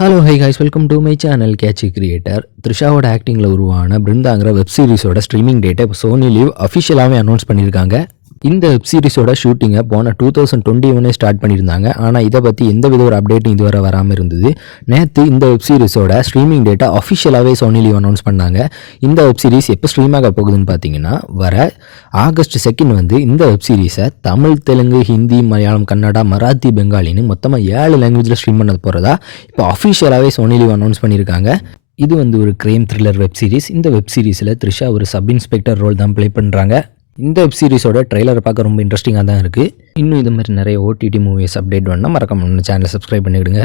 Hello hi guys, welcome to my channel catchy creator. த்ரிஷாவோட ஆக்டிங்கில் உருவான பிருந்தாங்கிற வெப் சீரிஸோட ஸ்ட்ரீமிங் டேட்டை இப்போ சோனி லீவ் அஃபிஷியலாகவே அனௌன்ஸ் பண்ணியிருக்காங்க. இந்த வெப் சீரிஸோட ஷூட்டிங்கை போன 2021 ஸ்டார்ட் பண்ணியிருந்தாங்க. ஆனால் இதை பற்றி எந்த ஒரு அப்டேட்டும் இதுவரை வராமல் இருந்தது. நேற்று இந்த வெப் சீரிஸோட ஸ்ட்ரீமிங் டேட்டை அஃபிஷியலாகவே சோனி லீவ் அனௌன்ஸ் பண்ணாங்க. இந்த வெப் சீரிஸ் எப்போ ஸ்ட்ரீம் ஆக போகுதுன்னு பார்த்தீங்கன்னா வர ஆகஸ்ட் 2 இந்த வெப் சீரிஸை தமிழ், தெலுங்கு, ஹிந்தி, மலையாளம், கன்னடா, மராத்தி, பெங்காலின்னு மொத்தமாக 7 லாங்குவேஜில் ஸ்ட்ரீம் பண்ண போகிறதா இப்போ அஃபிஷியலாகவே சோனி லீவ் அனௌன்ஸ் பண்ணியிருக்காங்க. இது ஒரு கிரைம் த்ரில்லர் வெப் சீரிஸ். இந்த வெப் சீரிஸில் த்ரிஷா ஒரு சப் இன்ஸ்பெக்டர் ரோல் தான் ப்ளே பண்ணுறாங்க. இந்த வெப் சீரிஸோட ட்ரெய்லரை பார்க்க ரொம்ப இன்ட்ரெஸ்டிங்காக தான் இருக்குது. இன்னும் இது மாதிரி நிறைய ஓடிடி மூவிஸ் அப்டேட் வேணும்னா மறக்காம சேனலை சப்ஸ்கிரைப் பண்ணிவிடுங்க.